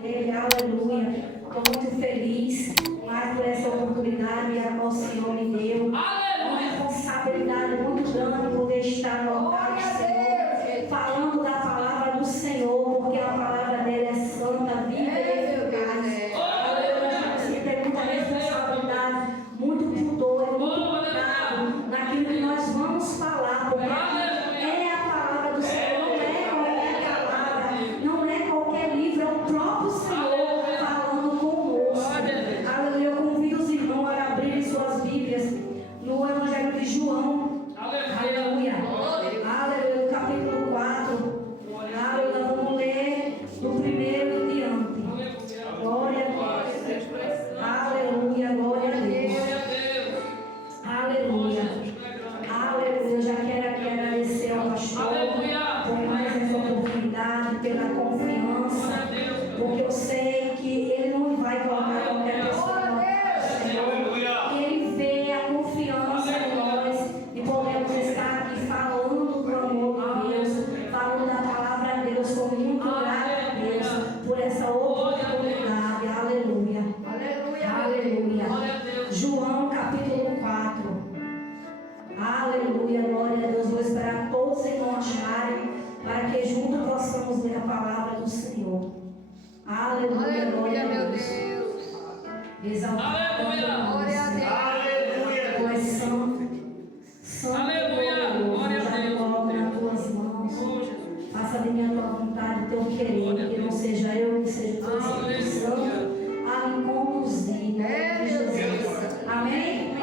Aleluia. Estou muito feliz mais por essa oportunidade a qual o Senhor me deu. Uma responsabilidade muito grande poder estar no altar do Senhor, falando da palavra do Senhor, porque a palavra dele é santa, viva e eficaz. Aleluia. Você tem muita responsabilidade, muito pudor e muito cuidado naquilo que nós vamos falar, porque é a palavra do Senhor, não é qualquer palavra, não é qualquer livro, é o próprio Senhor falando conosco. Aleluia. Eu convido os irmãos a abrirem suas Bíblias no Evangelho de João. Aleluia. Aleluia. No capítulo 4. Aleluia. Vamos ler do primeiro em diante. Glória a Deus. Aleluia. Glória a Deus. Aleluia. Aleluia. Eu já quero aqui agradecer ao pastor por mais essa oportunidade, pela confiança, porque eu sei que ele não vai colocar qualquer pessoa no Senhor. E ele vê a confiança em nós e podemos estar aqui falando do amor de Deus, falando da palavra de Deus. Sou muito grata a Deus por essa oportunidade. Aleluia. Aleluia. João capítulo 4. Aleluia, glória a Deus. Vou esperar todos em acharem, para que juntos possamos ler a palavra do Senhor. Aleluia, glória a Deus. Exaltado, glória a Deus. Tu és santo, santo, glória a Deus. Coloco nas tuas mãos. Faça de mim a tua vontade, o teu querer, que não seja eu, que seja o teu Espírito Santo a me conduzir. Jesus. Amém?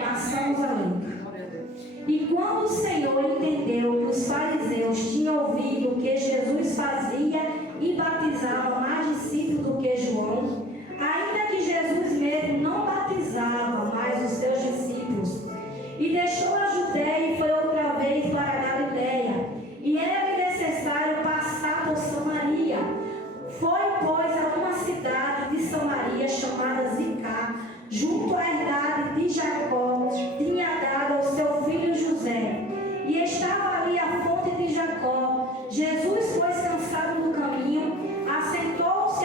Passamos a ler. E quando o Senhor entendeu que os fariseus tinham ouvido que Jesus fazia e batizava mais discípulos do que João, ainda que Jesus mesmo não batizava mais os seus discípulos, e deixou a Judéia e foi outra vez para a Galiléia, e era necessário passar por Samaria. Foi, pois, a uma cidade de Samaria chamada Zicá, junto à herdade de Jacó, tinha dado ao seu filho José, e estava ali a fonte de Jacó. Jesus, pois, cansado do caminho, assentou-se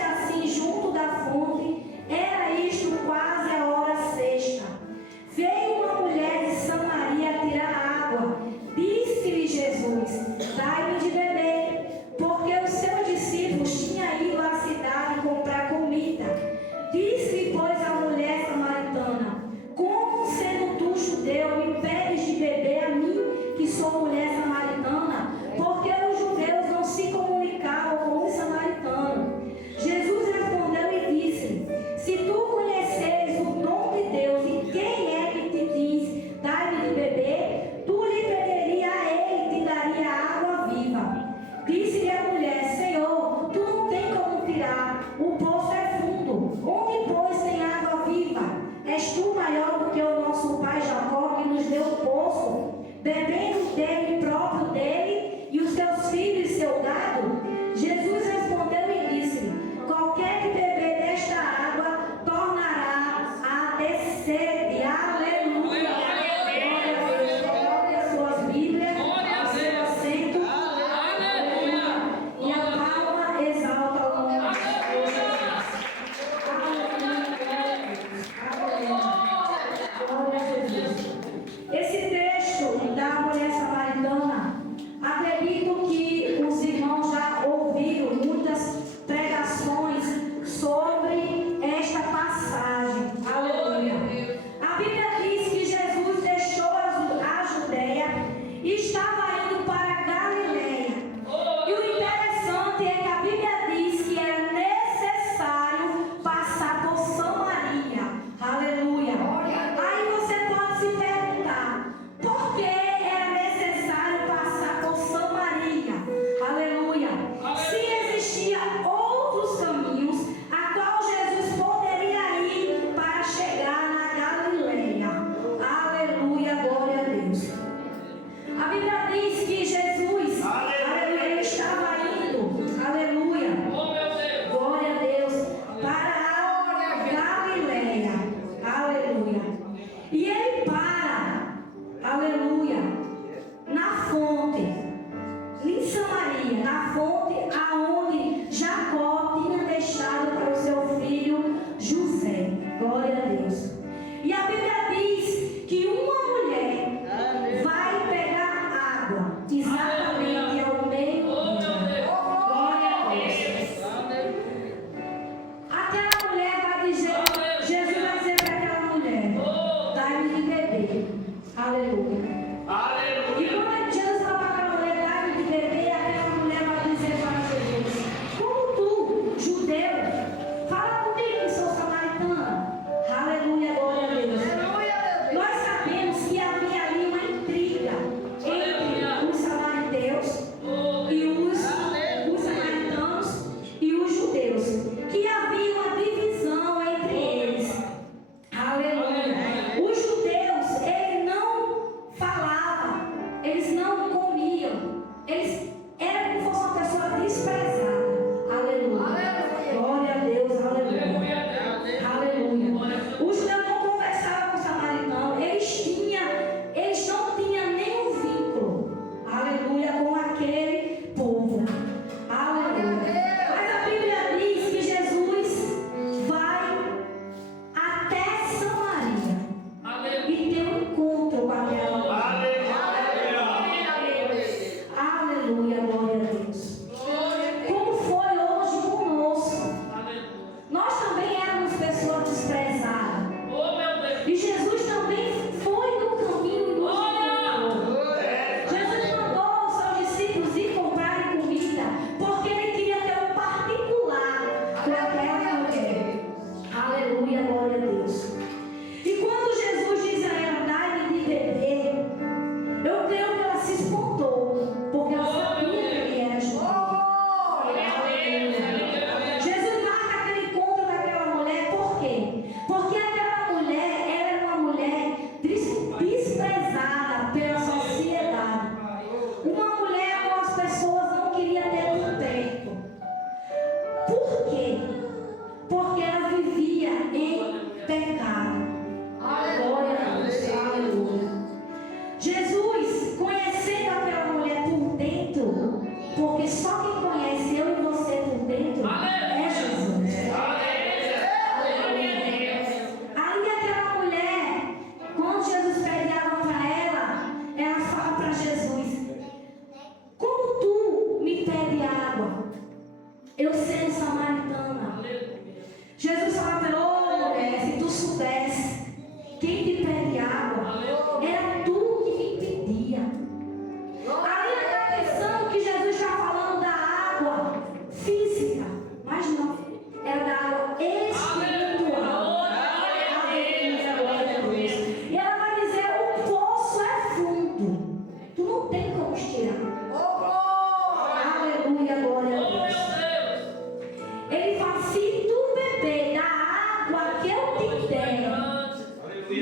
fala: se tu beber da água que eu te der,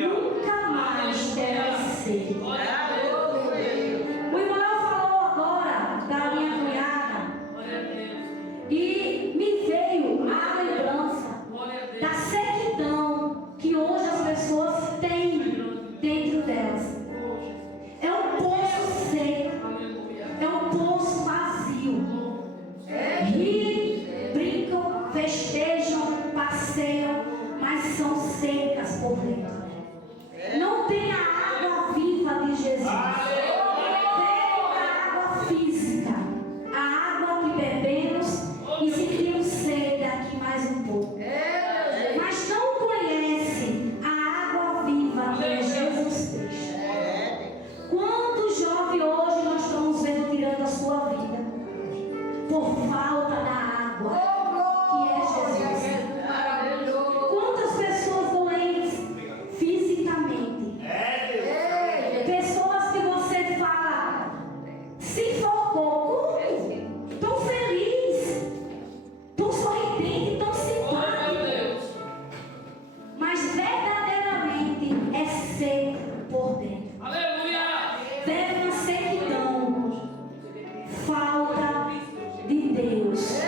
nunca mais terás sede. O irmão falou agora da minha cunhada e me veio a lembrança da sequidão que hoje as pessoas têm dentro delas. É um poço seco, é um poço vazio. Riem, brincam, festejam, passeiam, mas são secas por dentro. Não tem a água viva de Jesus. Tem a água física, a água que bebemos e sentimos sede aqui mais um pouco. Mas não conhece a água viva que é Jesus Cristo. Quantos jovens hoje nós estamos vendo tirando a sua vida por falta da água que é Jesus? Quantas pessoas doentes fisicamente? Pessoas que você fala, se enforcou, tão feliz, tão sorridente, tão simpático, mas verdadeiramente é seco por dentro. Deve uma sequidão, falta de Deus,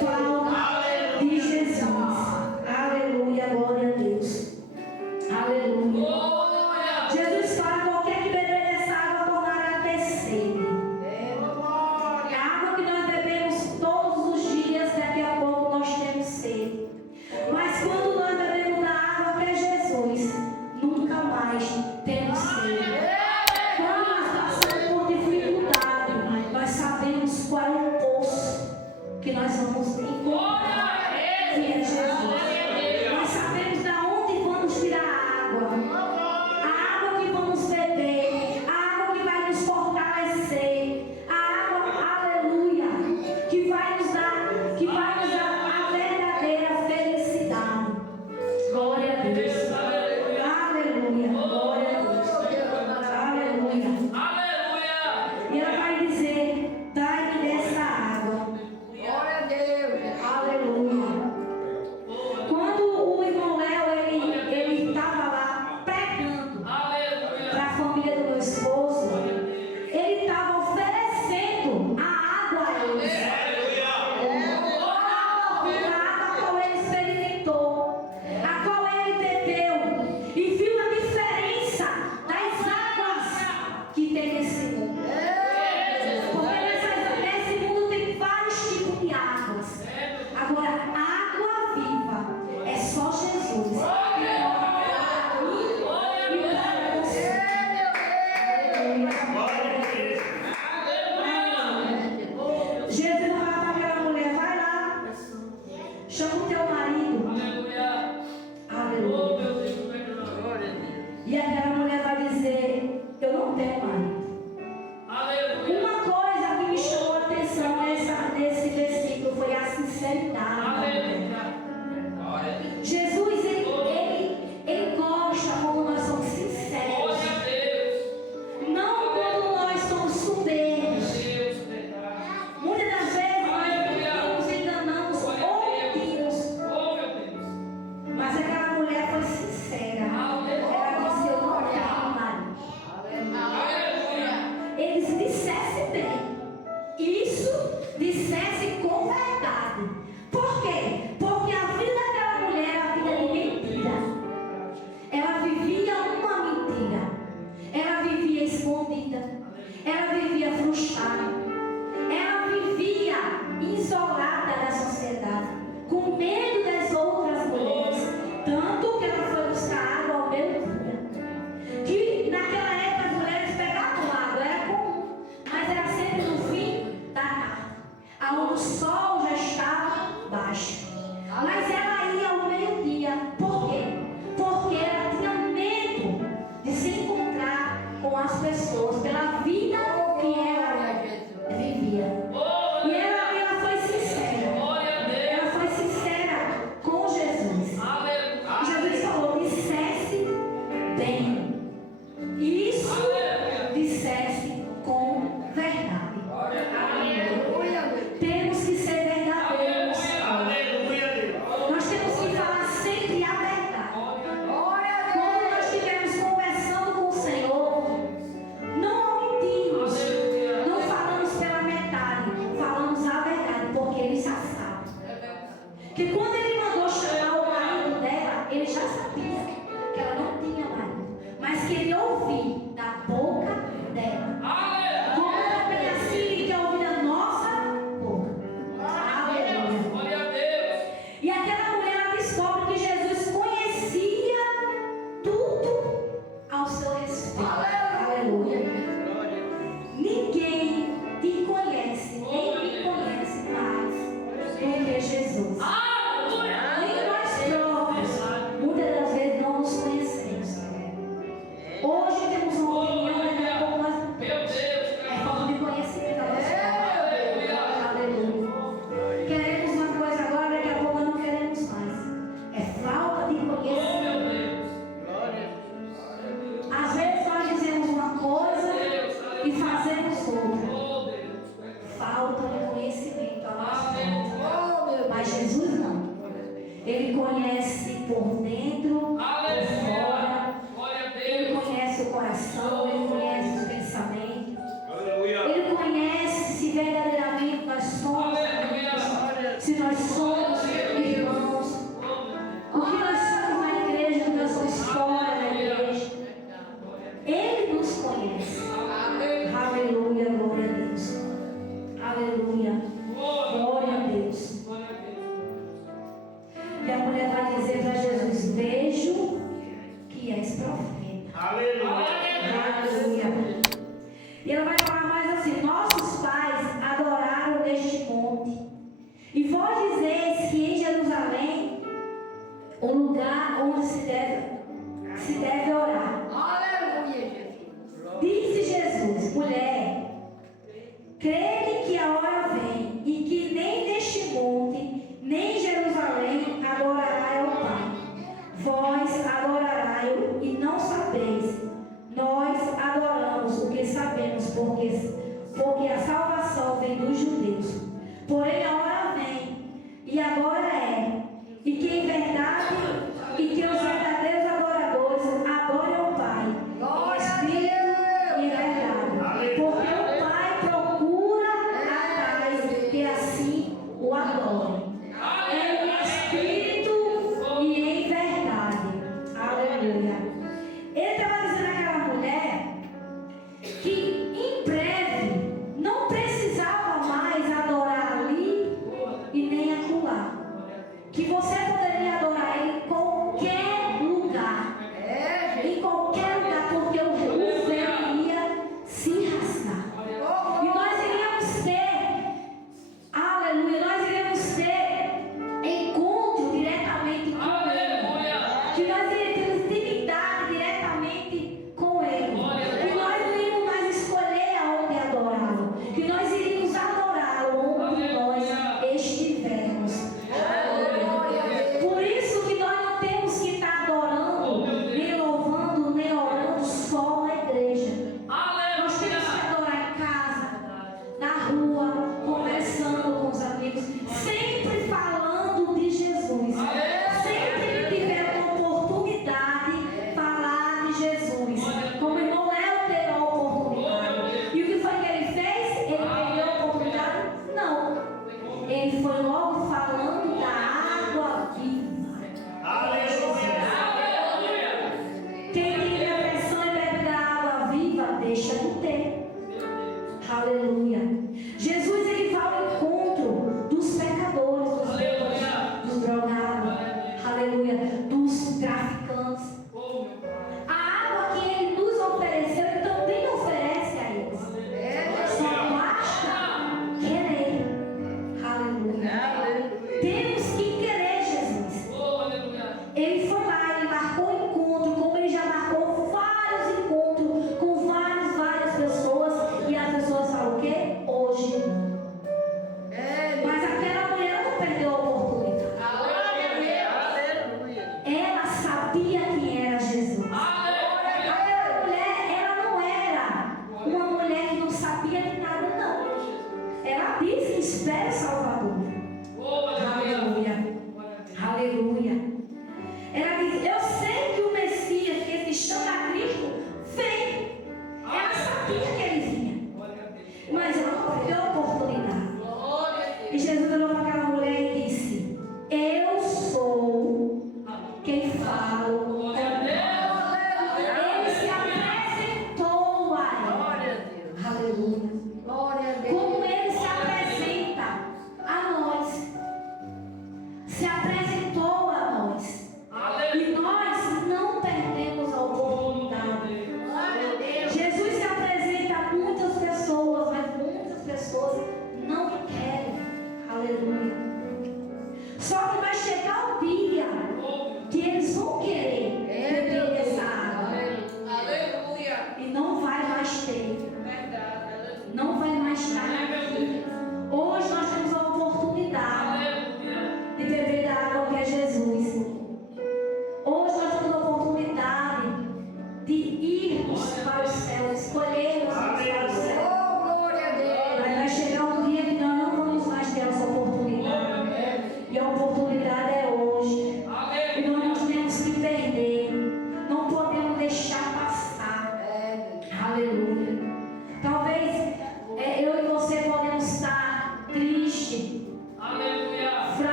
falta de Jesus. Aleluia, glória a Deus. Aleluia. Jesus fala: qualquer que beber dessa água tornará a ter sede. A água que nós bebemos todos os dias, daqui a pouco nós temos sede. Mas quando nós bebemos da água que é Jesus, nunca mais temos sede. Quando nós passamos por dificuldade, nós sabemos qual é o poço que nós vamos encontrar, que é Jesus. Nós sabemos de onde vamos tirar a água que vamos beber, a água que vai nos fortalecer, a água, aleluia, que vai nos dar a verdadeira felicidade. Glória a Deus. Aleluia, glória a Deus. Aleluia. E ela vai dizer: dai-me dessa água. Aleluia. Quando o irmão Léo, ele estava lá pregando para a família do meu esposo, ele estava oferecendo a água a eles. A água a qual ele experimentou, a qual ele bebeu, e viu a diferença das águas que tem nesse mundo. Porque nesse mundo tem vários tipos de águas. Agora, a água viva é só Jesus. Jesus vai para aquela mulher: vai lá, chama o teu marido. Aleluia. E aquela mulher vai dizer: eu não tenho marido. Uma coisa que me chamou a atenção nesse versículo foi a sinceridade. Jesus, ele gosta quando nós somos sinceros, não quando nós somos soberbos. Muitas das vezes nós nos enganamos ou mentimos, mas aquela mulher foi sincera. Ela disse: eu não Que quando ele mandou chamar o marido dela, ele já sabia que ela não tinha marido, mas que ele ouviu da boca dela. Como também assim ele quer ouvir da nossa boca. Aleluia. Glória a Deus. E aquela mulher ela descobre que Jesus conhecia tudo ao seu respeito. Aleluia. Ninguém te conhece, nem me conhece mais do que Jesus. Nem nós próprios, muitas das vezes não nos conhecemos. Hoje temos uma opinião, daqui a pouco nós é falta de conhecimento da nossa vida. Aleluia. Queremos uma coisa agora, daqui a pouco não queremos mais. É falta de conhecimento. Às vezes nós dizemos uma coisa e fazemos outra. Falta de conhecimento da nossa vida. Mas Jesus não. Ele conhece por dentro, por fora. Ele conhece o coração, ele conhece os pensamentos. Ele conhece se verdadeiramente nós somos amigos, se nós somos irmãos, o que nós somos na igreja, o que nós somos fora da igreja. Ele nos conhece. Aleluia, glória a Deus. Aleluia, glória a Deus. E a mulher vai dizer para Jesus: vejo que és profeta. Aleluia. E ela vai falar mais assim: nossos pais adoraram neste monte, e vós dizeis que em Jerusalém o lugar onde se deve orar. Disse Jesus: mulher, crede que a hora vem e que nem neste monte, nem em Jerusalém adorarai ao Pai. Vós adorarai-o e não sabeis. Nós adoramos o que sabemos, porque a salvação vem dos judeus. Porém a hora vem, e agora é, e que os verdadeiros adoradores adorem ao Pai, em espírito e em verdade. Porque o Pai procura a tais que assim o adorem, em espírito e em verdade. Aleluia. Ele estava dizendo àquela mulher que em breve não precisava mais adorar ali e nem acolá.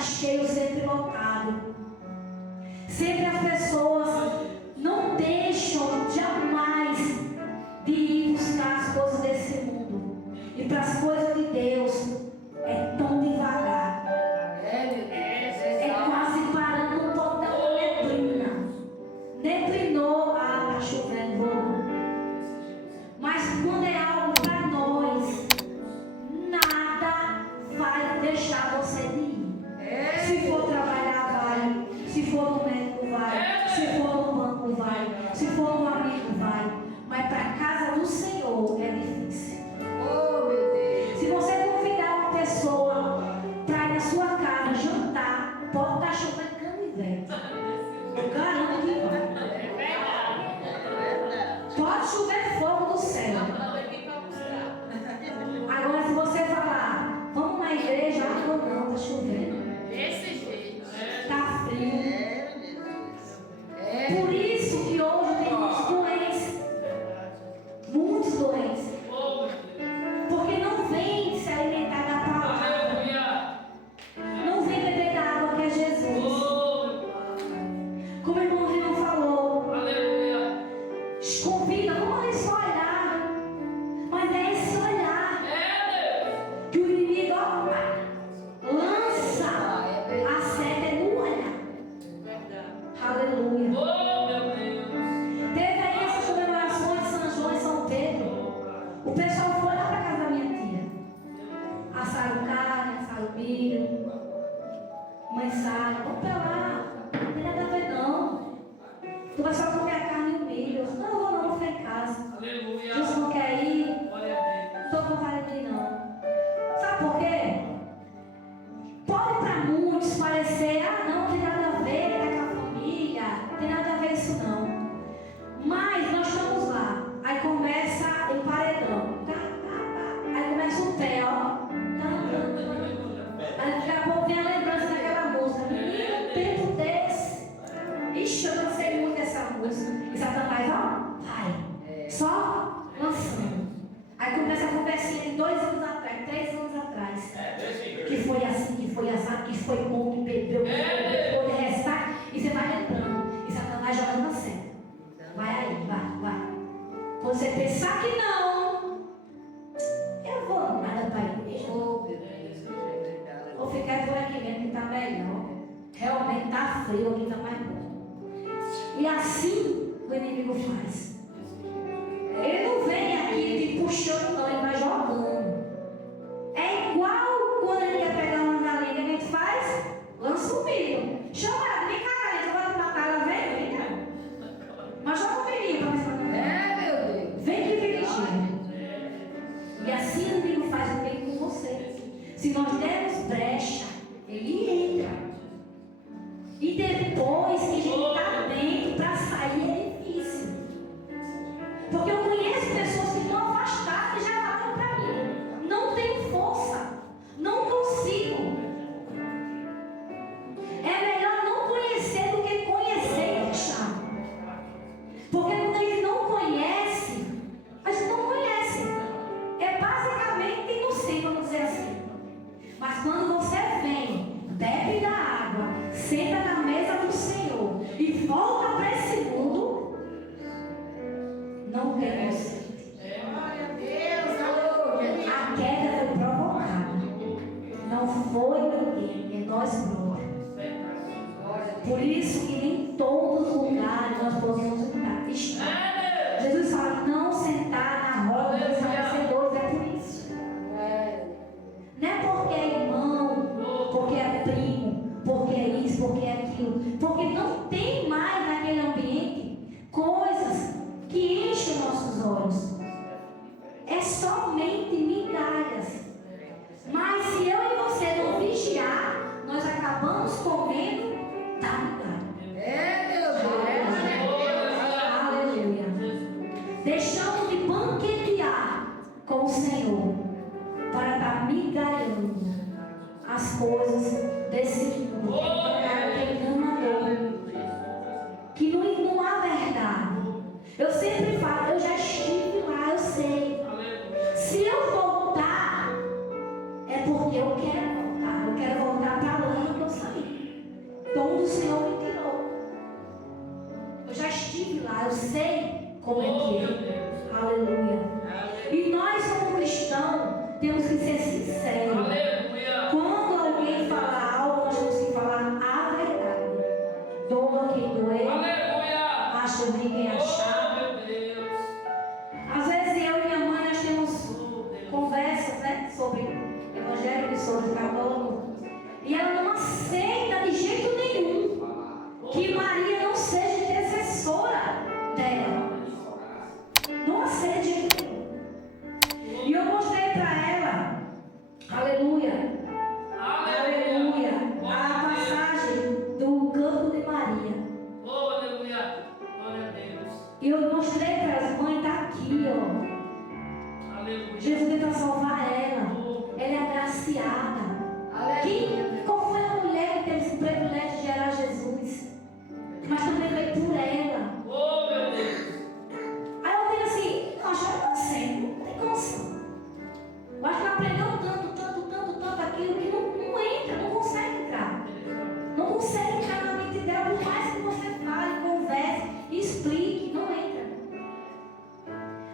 cheio, sempre lotado. Sempre as pessoas não deixam jamais de ir buscar as coisas desse mundo. E para as coisas de Deus é tão devagar. É quase parando toda a neblina. Neblinou, tá chovendo, vou. Mas quando é algo para nós, nada vai deixar você de ir. Se for trabalhar, vai. Se for no médico, vai. Se for no banco, vai. Se for no amigo, vai. Mas para a casa do Senhor é difícil. Se você convidar uma pessoa para ir na sua casa jantar, pode estar chovendo canivete. Eu garanto que vai. Pode chover fogo do céu. Agora, se você falar, vamos na igreja, não, está chovendo. Desse jeito. Está frio. Por isso que hoje tem muitos doentes. Muitos doentes. Porque não vem se alimentar da palavra. Não vem beber da água que é Jesus. Como o irmão Renan falou. Convida, vamos ali só olhar. Mas é esse olhar que o inimigo lança a seta no olhar. Aleluia. Teve aí essas comemorações de São João e São Pedro. O pessoal foi lá para casa da minha tia. Assaram carne, assaram milho. Mãe Sara, vamos para lá. Não tem nada a ver não. Tu vai só comer a carne e o milho. Não, vou ficar em casa. Jesus não quer ir. Não estou com vontade de ir não. Sabe por quê? Pode para muitos parecer, não tem nada a ver com a família, não tem nada a ver isso não. Mas nós estamos lá, aí começa o paredão, aí começa o pé, ó. Aí daqui a pouco vem a lembrança daquela música. Menino, um tempo desse. Ixi, eu dancei muito essa música. E Satanás, ó, vai, só lançando. Aí começa a conversinha de 2 anos atrás, 3 anos atrás. Que foi assim, que foi assado, que foi bom, que bebeu, que foi de ressaca. E você vai lembrando. E Satanás jogando na seta. Vai aí, vai. Quando você pensar que não, eu vou nada para a igreja. Vou ficar por aqui mesmo que está melhor. Realmente está frio, aqui está mais bom. E assim o inimigo faz. Ele não vem aqui te puxando, não, ele vai jogando. É igual quando ele quer pegar uma galinha, que a gente faz? Lança o milho. Chama ela, vem cá, galinha, eu vou te matar, ela vem, cá. Mas joga o milhinho para ver se vai matar. Meu Deus. Vem que dirigir. E assim o inimigo faz o bem com você. Se nós dermos brecha, ele entra. E depois que ele está dentro, para sair é difícil. Porque eu conheço pessoas que estão afastadas e já falam para mim: não tenho força, não consigo. É melhor não conhecer do que conhecer e deixar. Porque quando a gente não conhece, a gente não conhece. É basicamente inocente, vamos dizer assim. Mas quando você vem, bebe da água, senta na mesa do Senhor e volta para esse mundo, não tem você. A queda foi provocada. Não foi ninguém, é nós próprios. Por isso que nem todos os lugares nós podemos estar. Jesus fala, não sentar na roda dos escarnecedores, é por isso. Não é porque é irmão, porque é primo, porque é isso, porque é aquilo. Porque não tem mais naquele ambiente coisas que enchem nossos olhos. É somente migalhas. Mas se eu e você não vigiar, nós acabamos comendo da migalha. Aleluia. Deixamos de banquetear com o Senhor para estar migalhando as coisas desse mundo. Que não há verdade. Eu sempre falo, eu já estive lá, eu sei. Se eu voltar, é porque eu quero voltar. Eu quero voltar para lá que eu uma sede aqui. E eu mostrei para ela, aleluia, aleluia, a passagem do campo de Maria. Oh, aleluia, glória a Deus. E eu mostrei para as mães, está aqui, ó. Aleluia. Jesus veio para salvar ela. Ela é agraciada. Qual foi a mulher que teve esse privilégio de gerar Jesus? Mas também veio por ela. Oh, meu Deus. Aí eu vi assim, eu acho que ela não tem condição. Eu acho que ela aprendeu tanto aquilo que não entra, não consegue entrar. Não consegue entrar na mente dela, por mais que você fale, converse, explique, não entra.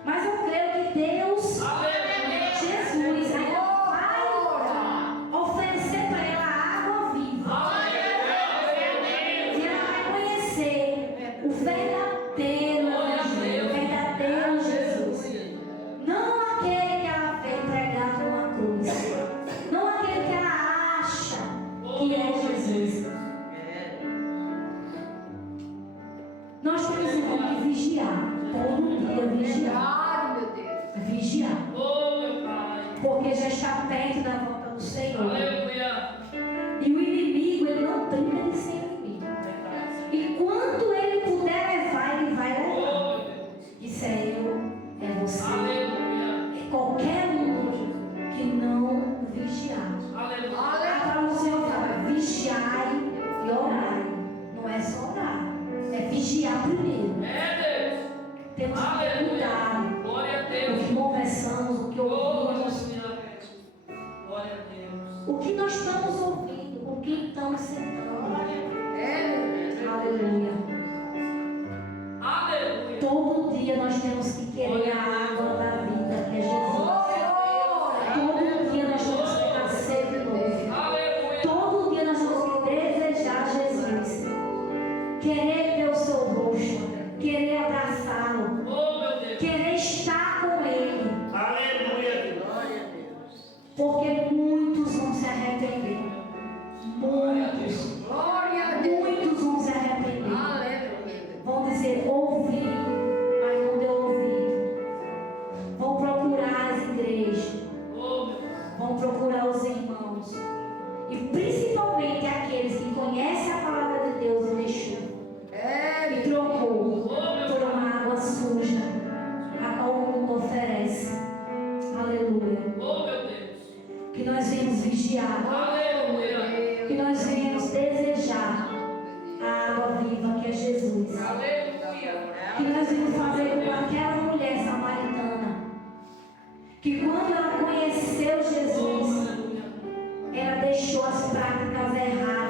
Mas eu creio que Deus, Jesus, vai oferecer para ela água viva. E ela vai conhecer o verdadeiro Evangelho, o verdadeiro Jesus. Não aquele que ela veio pregar numa cruz. Não aquele que ela acha que é Jesus. Nós temos que vigiar. Todo dia vigiar. Vigiar. Porque já está perto da volta do Senhor. E o inimigo, ele não brinca de ser inimigo. E quando ele puder levar, ele vai levar. Isso é eu, é você. É qualquer um que não vigiar. Agora o Senhor fala, vigiai e orai. Não é só orar, é vigiar primeiro. Temos que ter cuidado o que conversamos, o que ouvimos, o que nós estamos ouvindo, o que estamos sentando. Aleluia. Todo dia nós temos que querer a água da vida, que é Jesus. Todo dia nós temos que nascer de novo. Todo dia nós temos que desejar Jesus. Querer ver o seu rosto, querer abraçá-lo, querer estar com Ele. Porque muitos vão se arrepender. Muitos vão se arrepender. Vão dizer, ouvi, mas não deu ouvido. Vão procurar as igrejas. Vão procurar os irmãos. E principalmente aqueles que conhecem a palavra de Deus e deixou. E trocou por uma água suja, a qual o mundo oferece. Aleluia. Que nós venhamos vigiar. Que nós venhamos desejar a água viva que é Jesus. Que nós venhamos fazer como aquela mulher samaritana, que quando ela conheceu Jesus, ela deixou as práticas erradas.